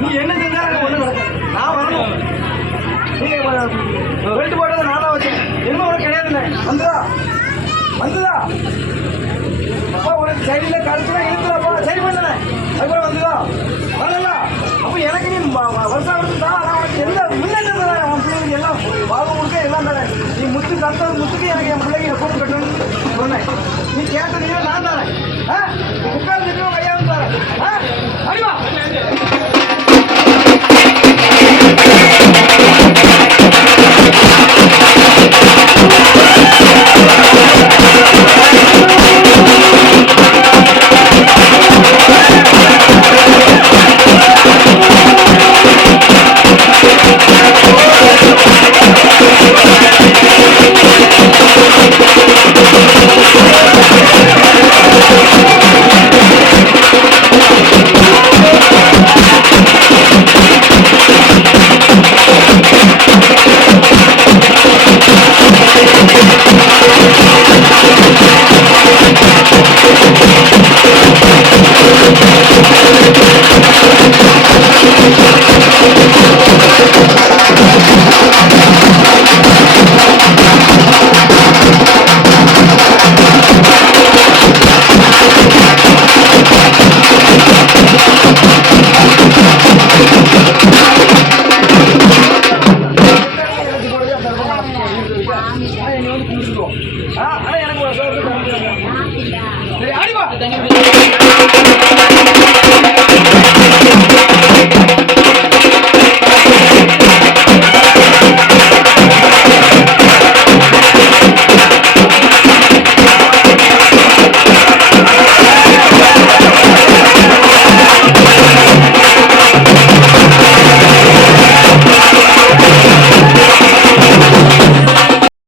நீ என்ன செஞ்சாலும் ஒண்ணு நான் வரணும். வெயிட்டு போட்டதை நான் தான் வச்சேன். என்ன உனக்கு கிடையாதுண்ணே. வந்துதா அப்பா உனக்கு சைடில் கடைசியா இருக்குதாப்பா. சரி பண்ணல அதுக்கப்புறம் வந்துதா வரல. அப்போ எனக்கு நீ வருஷம் தான் நான் உனக்கு எல்லாம் முன்னேற்றம் தரேன். உன் பிள்ளைங்க எல்லாம் வாழ்வு கொடுக்க எல்லாம் தரேன். நீ முத்து கத்தது முத்துக்கு எனக்கு என் பிள்ளைங்க எப்பவும் கட்டணும்னு சொன்னேன். நீ கேட்டதையோ நான் தரேன். உட்கார்ந்துட்டு கையாந்து தரேன். அடிவா எனக்கு